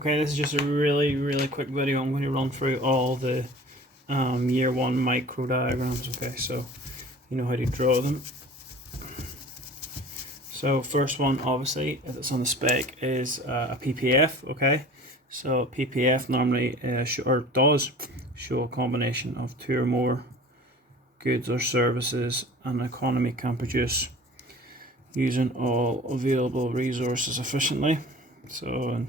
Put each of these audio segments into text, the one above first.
Okay, this is just a really quick video. I'm going to run through all the year one micro diagrams. Okay, so you know how to draw them. So first one, obviously, as it's on the spec, is a PPF. Okay, so PPF normally does show a combination of two or more goods or services an economy can produce using all available resources efficiently. So, if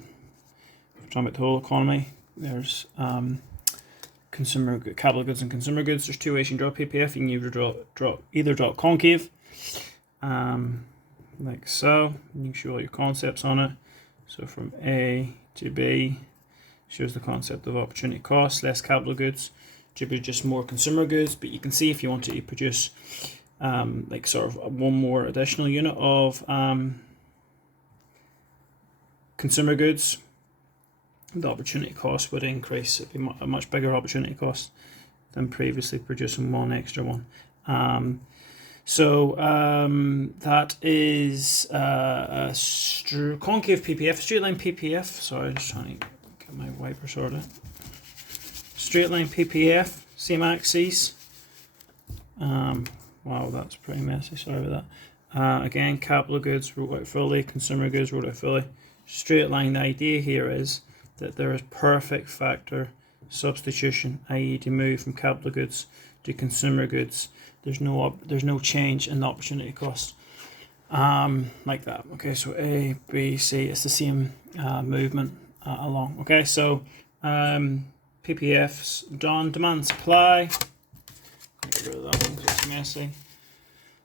we're talking about the whole economy, there's capital goods and consumer goods. There's two ways you can draw PPF. You can either draw concave, like so. You can show all your concepts on it. So from A to B shows the concept of opportunity cost, less capital goods, to produce more consumer goods. But you can see if you want to produce like sort of one more additional unit of consumer goods, the opportunity cost would increase. It'd be a much bigger opportunity cost than previously producing one extra one. That is a concave PPF, straight line PPF. Sorry, just trying to get my wiper sorted. Straight line PPF, same axes. Wow, that's pretty messy. Sorry about that. Again, capital goods wrote out fully, consumer goods wrote out fully. Straight line. The idea here is that there is perfect factor substitution, i.e., to move from capital goods to consumer goods. There's no change in the opportunity cost, like that. Okay, so A, B, C. It's the same movement along. Okay, so PPFs done. Demand supply. Get rid of that one because it's messy.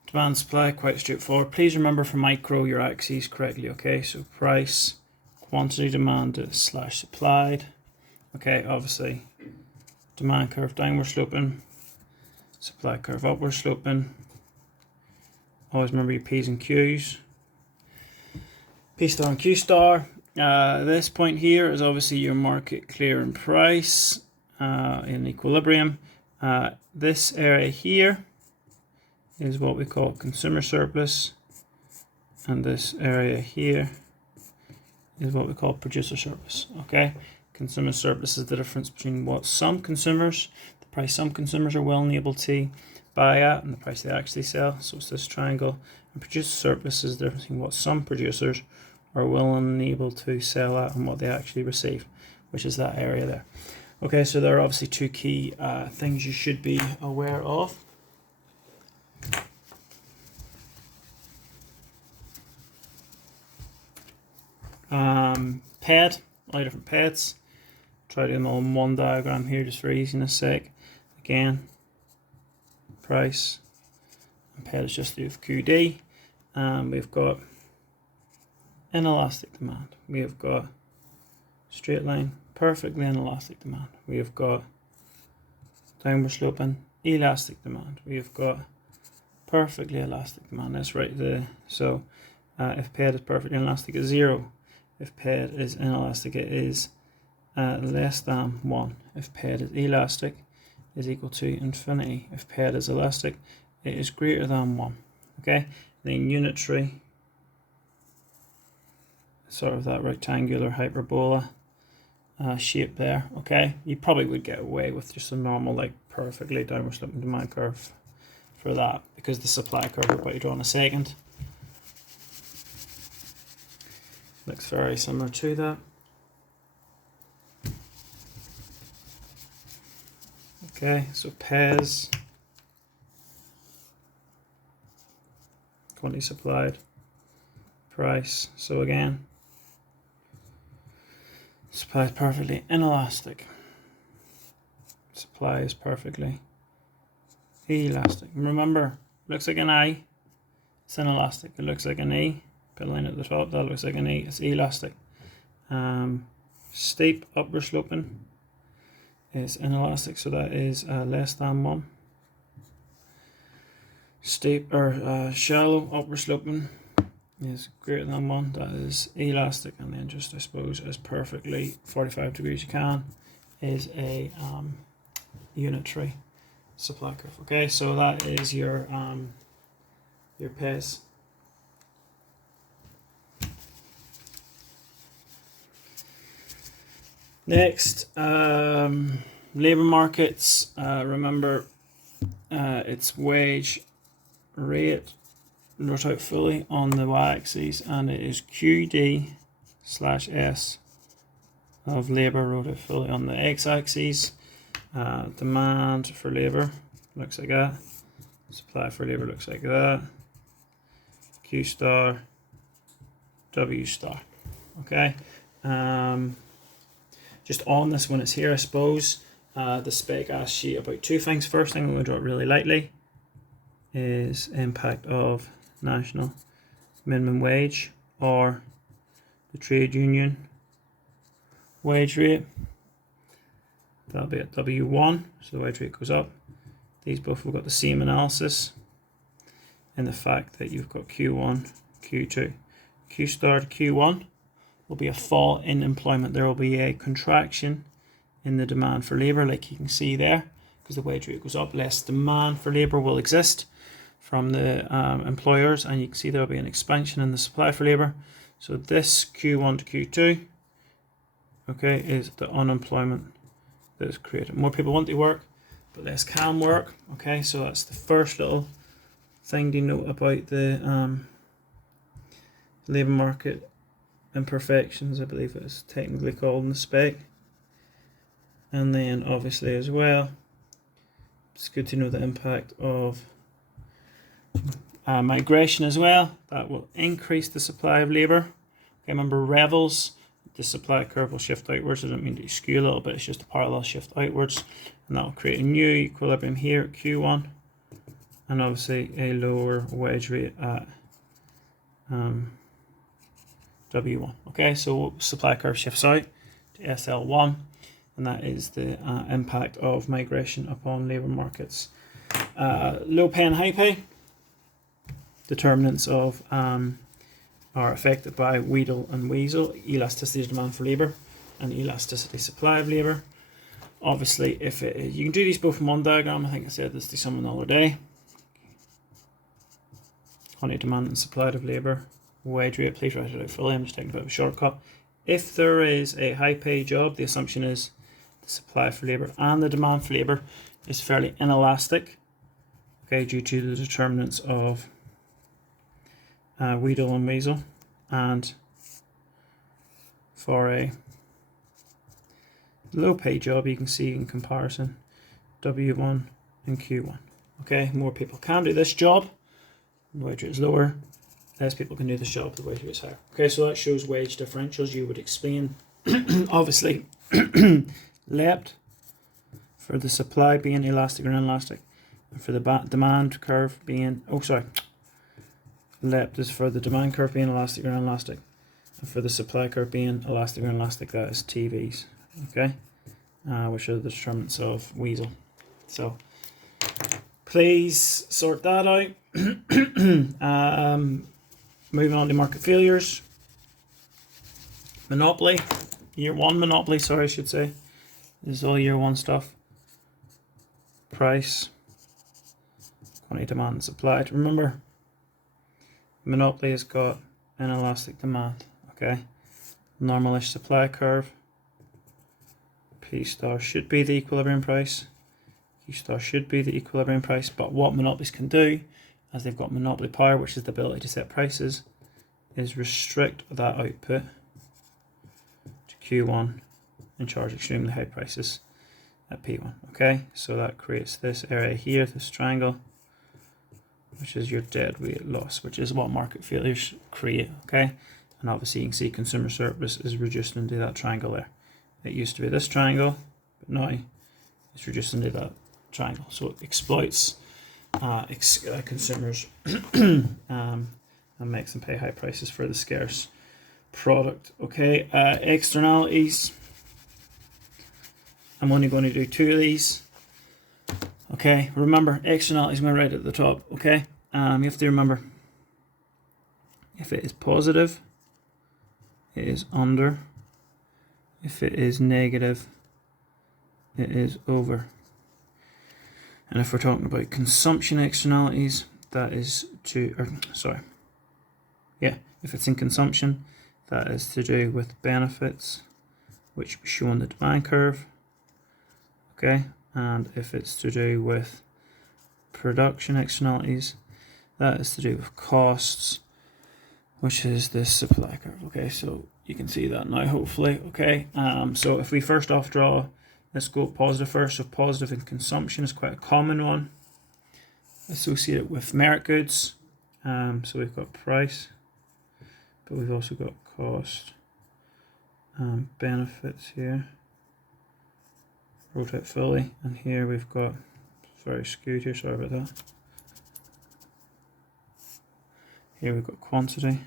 Demand supply, quite straightforward. Please remember for micro your axes correctly. Okay, so price, quantity demanded / supplied. Okay, obviously demand curve downward sloping, supply curve upward sloping. Always remember your P's and Q's. P star and Q star. This point here is obviously your market clearing price in equilibrium. This area here is what we call consumer surplus, and this area here is what we call producer surplus. Okay, consumer surplus is the difference between what the price some consumers are well and able to buy at and the price they actually sell. So it's this triangle. And producer surplus is the difference between what some producers are willing and able to sell at and what they actually receive, which is that area there. Okay, so there are obviously two key things you should be aware of. PED, all different PEDs. Try doing them all in one diagram here just for easiness sake. Again, price, and PED is just to do with QD. We've got inelastic demand. We have got straight line, perfectly inelastic demand. We have got downward sloping, elastic demand. We have got perfectly elastic demand. That's right there. So if PED is perfectly inelastic, it's 0. If PED is inelastic, it is less than 1. If PED is elastic, is equal to infinity. If PED is elastic, it is greater than 1. Okay, then unitary, sort of that rectangular hyperbola shape there. Okay, you probably would get away with just a normal, like, perfectly downward sloping demand curve for that, because the supply curve we're about to draw in a second looks very similar to that. Okay, so PES, quantity supplied, price. So again, supply is perfectly inelastic. Supply is perfectly elastic. Remember, looks like an I, it's inelastic. It looks like an E, put a line at the top, that looks like an E, it's elastic. Steep upward sloping is inelastic, so that is less than 1. Steep or shallow upward sloping is greater than 1, that is elastic. And then just, I suppose, as perfectly 45 degrees you can, is a unitary supply curve. Okay, so that is your PES. Next, labour markets. Remember, it's wage rate wrote out fully on the y-axis, and it is QD/S of labour wrote out fully on the x-axis. Demand for labour looks like that. Supply for labour looks like that. Q star, W star. Okay. Just on this when it's here, I suppose, the spec asks you about two things. First thing I'm going to draw it really lightly is impact of national minimum wage or the trade union wage rate. That'll be at W1, so the wage rate goes up. These both have got the same analysis in the fact that you've got Q1, Q2. Q star to Q1 will be a fall in employment. There will be a contraction in the demand for labour, like you can see there, because the wage rate goes up, less demand for labour will exist from the employers, and you can see there will be an expansion in the supply for labour. So this Q1 to Q2, okay, is the unemployment that is created. More people want to work, but less can work. Okay, so that's the first little thing to note about the labour market imperfections, I believe it's technically called in the spec. And then obviously as well, it's good to know the impact of migration as well. That will increase the supply of labour. Okay, remember revels, the supply curve will shift outwards. I don't mean to skew a little bit, it's just a parallel shift outwards, and that will create a new equilibrium here at Q1, and obviously a lower wage rate at W1. Okay, so supply curve shifts out to SL1, and that is the impact of migration upon labour markets. Low pay and high pay, determinants of are affected by Weedle and Weasel, elasticity of demand for labour and elasticity supply of labour. Obviously, if you can do these both in one diagram. I think I said this to someone the other day. Quantity demand and supply of labour, wage rate, please write it out fully. I'm just taking a bit of a shortcut. If there is a high pay job, the assumption is the supply for labour and the demand for labour is fairly inelastic, okay, due to the determinants of Weedle and Weasel. And for a low pay job, you can see in comparison W1 and Q1. Okay, more people can do this job, the wage rate is lower, less people can do this job, the wage rate is higher. Okay, so that shows wage differentials. You would explain obviously left for the supply being elastic or inelastic, and for the demand curve being, left is for the demand curve being elastic or inelastic, and for the supply curve being elastic or inelastic, that is TVs, okay, which are the determinants of Weasel. So please sort that out. Moving on to market failures. Monopoly, year one monopoly, sorry, I should say. This is all year one stuff. Price, quantity, demand, and supply. Remember, monopoly has got inelastic demand, okay? Normalish supply curve. P star should be the equilibrium price. Q star should be the equilibrium price, but what monopolies can do, as they've got monopoly power, which is the ability to set prices, is restrict that output to Q1 and charge extremely high prices at P1. Okay, so that creates this area here, this triangle, which is your dead weight loss, which is what market failures create. Okay, and obviously you can see consumer surplus is reduced into that triangle there. It used to be this triangle, but now it's reduced into that triangle. So it exploits consumers and makes them pay high prices for the scarce product. Okay, externalities. I'm only going to do two of these. Okay, remember externalities going right at the top. Okay, you have to remember, if it is positive, it is under. If it is negative, it is over. And if we're talking about consumption externalities, that is if it's in consumption, that is to do with benefits which we show on the demand curve. Okay, and if it's to do with production externalities, that is to do with costs, which is this supply curve. Okay, so you can see that now, hopefully. Okay, so if we first off draw, let's go positive first. So positive in consumption is quite a common one associated with merit goods. So we've got price, but we've also got cost and benefits here. Rotate fully, and here we've got, it's very skewed here, sorry about that. Here we've got quantity.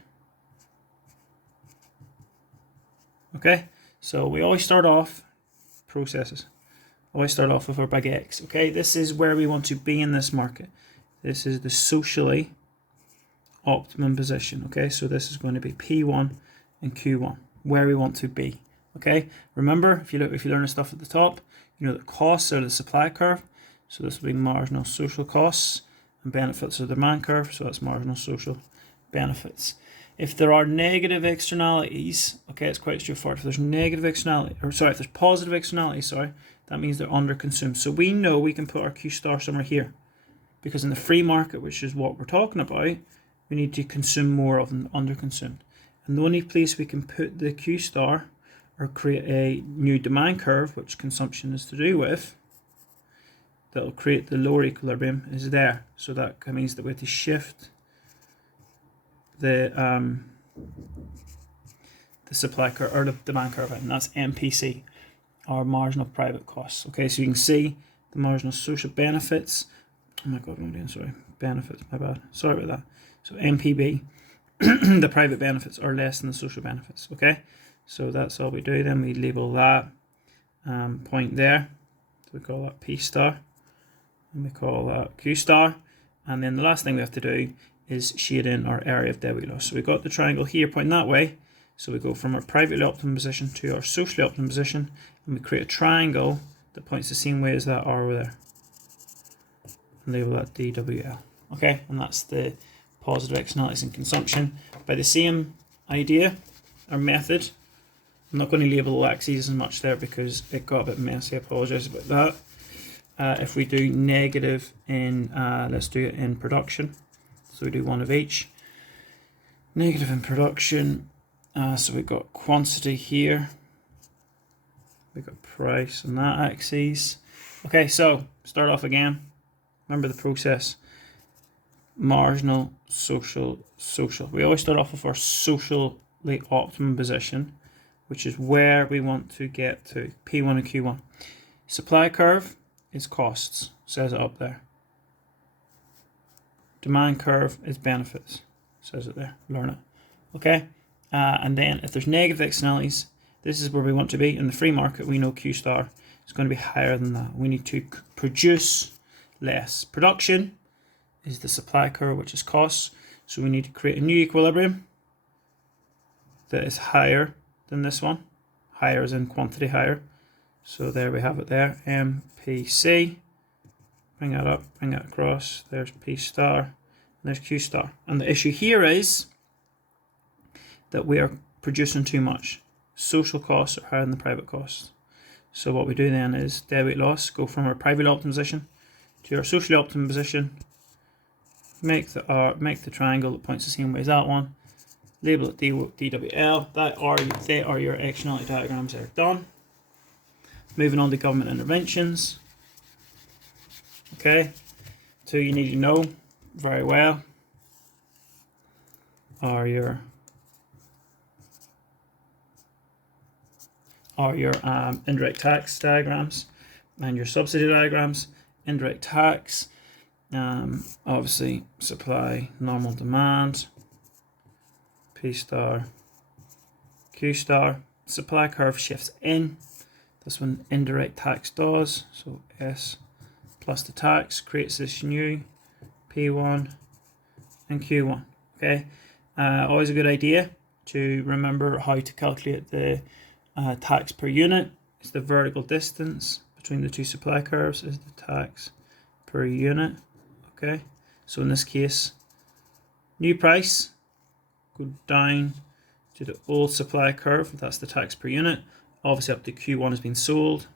Okay, so we always start off, processes, always start off with our big X. Okay, this is where we want to be in this market. This is the socially optimum position. Okay, so this is going to be P1 and Q1, where we want to be. Okay, remember, if you learn the stuff at the top, you know the costs are the supply curve, so this will be marginal social costs, and benefits are the demand curve, so that's marginal social benefits. If there are negative externalities, okay, it's quite straightforward. If there's negative externality, or sorry, if there's positive externalities, sorry, that means they're underconsumed. So we know we can put our Q star somewhere here, because in the free market, which is what we're talking about, we need to consume more of than underconsumed. And the only place we can put the Q star or create a new demand curve, which consumption is to do with, that will create the lower equilibrium, is there. So that means that we have to shift the supply curve or the demand curve, and that's MPC, our marginal private costs. Okay, so you can see the marginal social benefits. Oh my god, what am I doing? Sorry, benefits, my bad. Sorry about that. So MPB, the private benefits are less than the social benefits. Okay, so that's all we do. Then we label that point there. So we call that P star, and we call that Q star. And then the last thing we have to do is shade in our area of dead weight loss. So we got the triangle here pointing that way. So we go from our privately optimum position to our socially optimum position, and we create a triangle that points the same way as that arrow there. And label that DWL. Okay, and that's the positive externalities in consumption. By the same idea or method, I'm not going to label the axes as much there because it got a bit messy. I apologize about that. If we do negative in, let's do it in production. So we do one of each. Negative in production. So we've got quantity here. We've got price on that axis. Okay, so start off again. Remember the process. Marginal, social, social. We always start off with our socially optimum position, which is where we want to get to, P1 and Q1. Supply curve is costs, says it up there. Demand curve is benefits, says it there, learn it. Okay, and then if there's negative externalities, this is where we want to be. In the free market, we know Q star is going to be higher than that. We need to produce less. Production is the supply curve, which is costs. So we need to create a new equilibrium that is higher than this one. Higher as in quantity higher. So there we have it there, MPC. Bring that up, bring that across. There's P star, and there's Q star. And the issue here is that we are producing too much. Social costs are higher than the private costs. So what we do then is dead weight loss, go from our private optimum position to our socially optimum position. Make the triangle that points the same way as that one. Label it DWL. They are your externality diagrams. They're done. Moving on to government interventions. Okay, two you need to know very well are your indirect tax diagrams and your subsidy diagrams. Indirect tax, obviously supply, normal demand, P star, Q star. Supply curve shifts in. That's when indirect tax does. So S plus the tax creates this new P1 and Q1. Okay, always a good idea to remember how to calculate the tax per unit. It's the vertical distance between the two supply curves is the tax per unit. Okay, so in this case, new price, go down to the old supply curve, that's the tax per unit. obviously up to Q1 has been sold.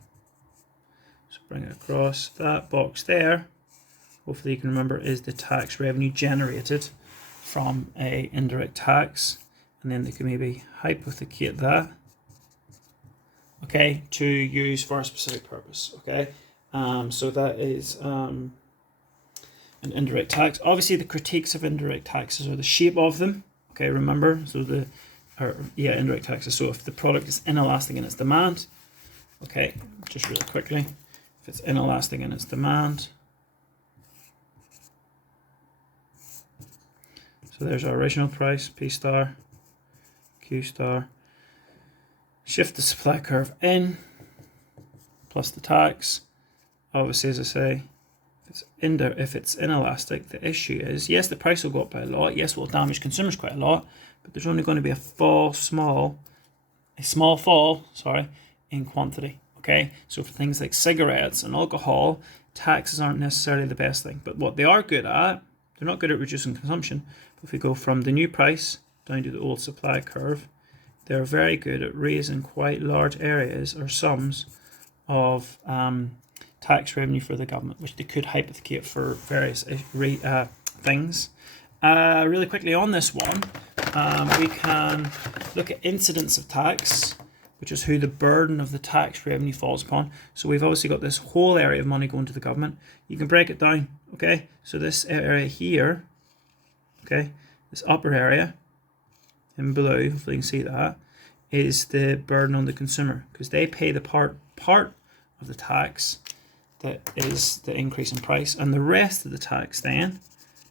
So bring it across. That box there, hopefully you can remember, is the tax revenue generated from a indirect tax. And then they can maybe hypothecate that, okay, to use for a specific purpose, okay? So that is an indirect tax. Obviously the critiques of indirect taxes are the shape of them, okay, remember? So indirect taxes. So if the product is inelastic in its demand, okay, just really quickly, if it's inelastic in its demand, so there's our original price, P star, Q star, shift the supply curve in, plus the tax. Obviously, as I say, if it's inelastic, the issue is, yes, the price will go up by a lot, yes, it will damage consumers quite a lot, but there's only going to be a small fall, in quantity, okay? So for things like cigarettes and alcohol, taxes aren't necessarily the best thing, but what they are good at, they're not good at reducing consumption, but if we go from the new price down to the old supply curve, they're very good at raising quite large areas or sums of tax revenue for the government, which they could hypothecate for various things. Really quickly on this one, we can look at incidence of tax, which is who the burden of the tax revenue falls upon. So we've obviously got this whole area of money going to the government. You can break it down, okay? So this area here, okay, this upper area in blue, hopefully you can see that, is the burden on the consumer, because they pay the part of the tax that is the increase in price, and the rest of the tax then,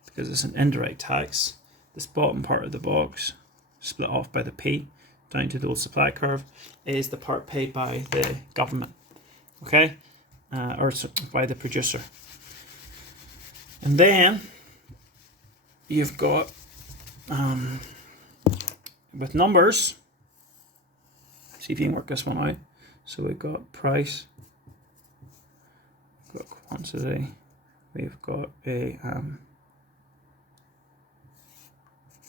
because it's an indirect tax, this bottom part of the box, split off by the P, down to the old supply curve, is the part paid by the government, okay, or by the producer. And then you've got, with numbers, see if you can work this one out. So we've got price, we've got quantity, we've got a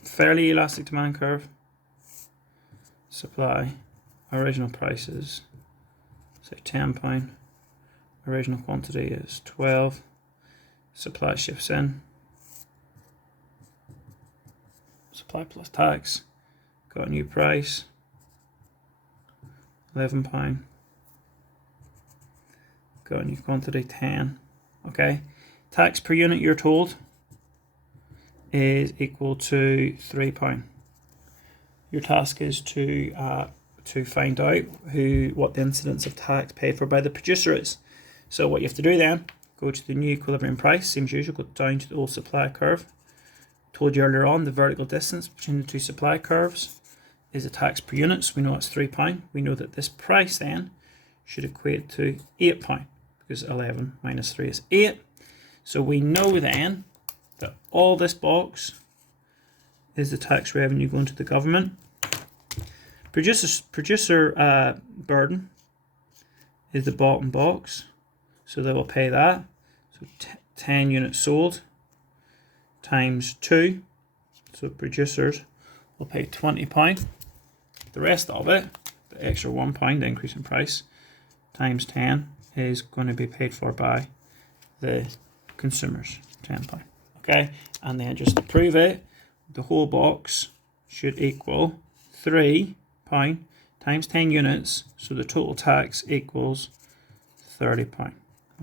fairly elastic demand curve, supply, original prices, say £10, original quantity is 12, supply shifts in, supply plus tax, got a new price, £11, got a new quantity, 10, okay. Tax per unit, you're told, is equal to £3. Your task is to find out what the incidence of tax paid for by the producer is. So what you have to do then, go to the new equilibrium price, same as usual, go down to the old supply curve. Told you earlier on, the vertical distance between the two supply curves is the tax per unit, so we know it's £3. We know that this price then should equate to £8, because 11 minus 3 is 8. So we know then that all this box is the tax revenue going to the government. Producer burden is the bottom box, so they will pay that. So 10 units sold times 2, so producers will pay £20. The rest of it, the extra £1, the increase in price, times 10 is going to be paid for by the consumers, £10. Okay, and then just to prove it, the whole box should equal £3 times 10 units, so the total tax equals £30.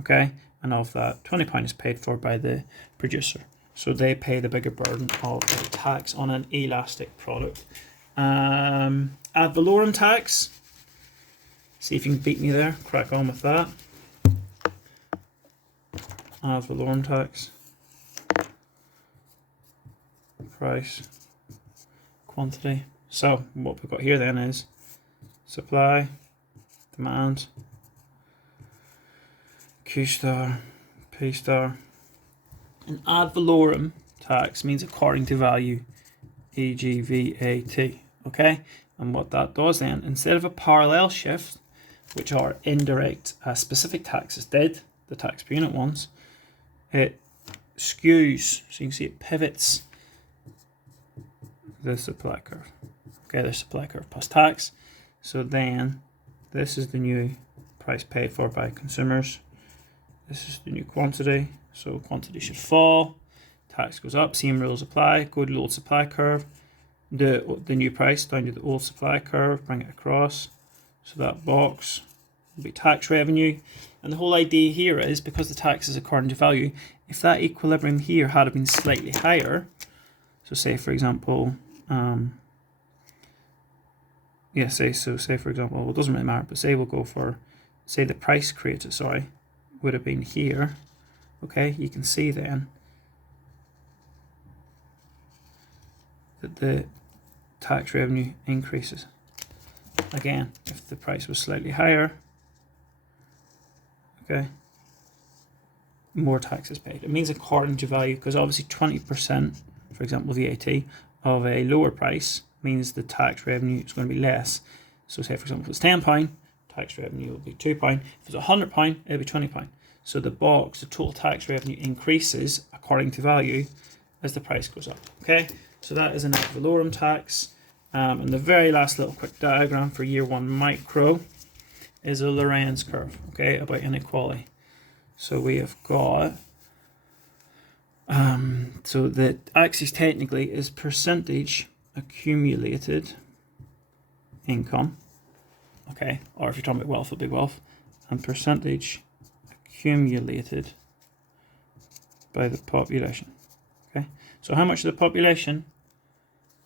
Okay, and of that, £20 is paid for by the producer, so they pay the bigger burden of the tax on an elastic product. Ad valorem tax, see if you can beat me there, crack on with that. Ad valorem tax, price, quantity. So what we've got here then is supply, demand, Q star, P star. And ad valorem tax means according to value, e.g. VAT, okay? And what that does then, instead of a parallel shift, which are indirect specific taxes did, the tax per unit ones, it skews, so you can see it pivots the supply curve. Okay, the supply curve plus tax. So then This is the new price paid for by consumers. This is the new quantity. So quantity should fall. Tax goes up. Same rules apply. Go to the old supply curve. The new price down to the old supply curve. Bring it across. So that box will be tax revenue. And the whole idea here is, because the tax is according to value, if that equilibrium here had been slightly higher, so say for example, say for example, well, it doesn't really matter, but say we'll go for, say the price created, would have been here. Okay, you can see then that the tax revenue increases. Again, if the price was slightly higher, okay, more tax is paid. It means according to value, because obviously 20%, for example, VAT of a lower price means the tax revenue is going to be less. So say for example, if it's £10, tax revenue will be £2. If it's £100, it'll be £20. So the total tax revenue increases according to value as the price goes up. Okay, so that is an ad valorem tax. And the very last little quick diagram for year 1 micro is a Lorenz curve, okay, about inequality. So we have got, so the axis technically is percentage accumulated income, okay, or if you're talking about wealth, it'll be wealth, and percentage accumulated by the population, okay. So how much of the population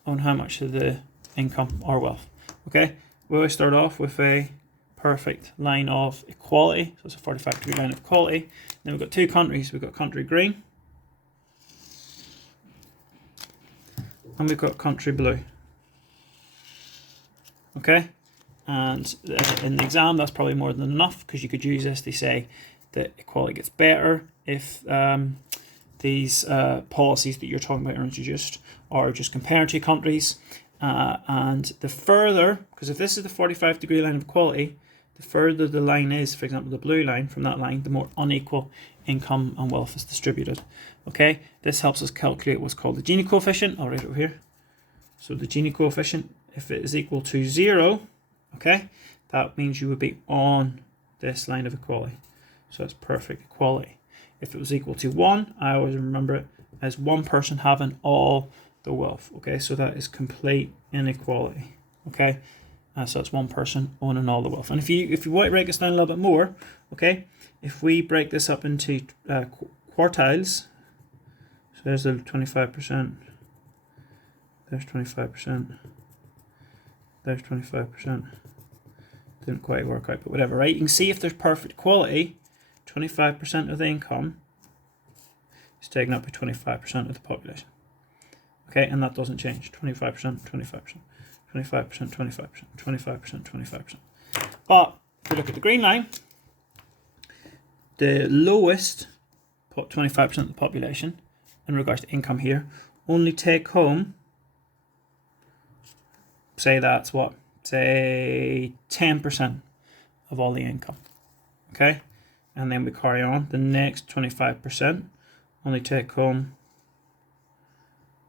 own how much of the income or wealth, okay. We always start off with a perfect line of equality, so it's a 45-degree line of equality. Then we've got two countries. We've got country green and we've got country blue, okay. And in the exam, that's probably more than enough, because you could use this to say that equality gets better if these policies that you're talking about are introduced, or just comparing two countries. And the further, because if this is the 45-degree line of equality, the further the line is, for example, the blue line from that line, the more unequal income and wealth is distributed. Okay, this helps us calculate what's called the Gini coefficient. I'll write it over here. So the Gini coefficient, if it is equal to 0, okay, that means you would be on this line of equality. So it's perfect equality. If it was equal to 1, I always remember it as one person having all the wealth. Okay, so that is complete inequality. Okay, so it's one person owning all the wealth. And if you want to break this down a little bit more, okay, if we break this up into quartiles, so there's the 25%, there's 25%, there's 25%. Didn't quite work out, but whatever, right? You can see if there's perfect equality, 25% of the income is taken up by 25% of the population. Okay, and that doesn't change. 25%, 25%, 25%, 25%, 25%, 25%. But if we look at the green line, the lowest 25% of the population in regards to income here only take home, say that's what? Say 10% of all the income. Okay, and then we carry on. The next 25% only take home,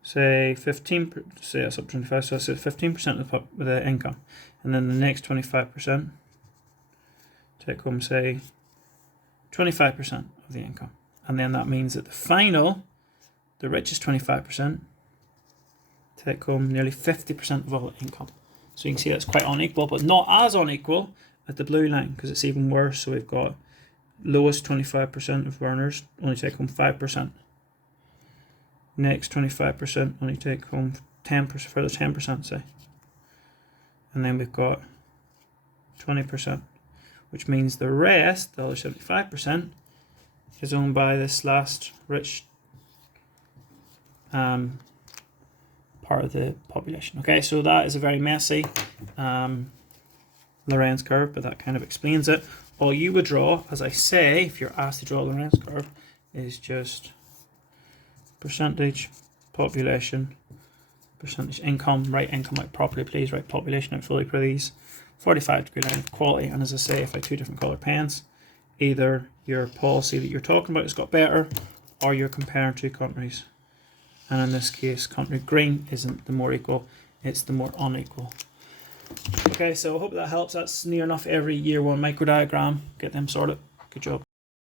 say 15%, say that's up to 25, so that's 15% of the income. And then the next 25% take home, say 25% of the income. And then that means that the richest 25% take home nearly 50% of all the income. So you can see that's quite unequal, but not as unequal as the blue line, because it's even worse. So we've got lowest 25% of earners only take home 5%. Next 25% only take home 10%, further 10%, say. And then we've got 20%, which means the rest, the other 75%, is owned by this last rich part of the population. Okay, so that is a very messy Lorenz curve, but that kind of explains it. All you would draw, as I say, if you're asked to draw a Lorenz curve, is just percentage population, percentage income, write income out properly please, write population out fully please, 45-degree line of equality. And as I say, if I have two different colour pens, either your policy that you're talking about has got better, or you're comparing two countries. And in this case, country green isn't the more equal, it's the more unequal. Okay, so I hope that helps. That's near enough every year one micro diagram. Get them sorted. Good job.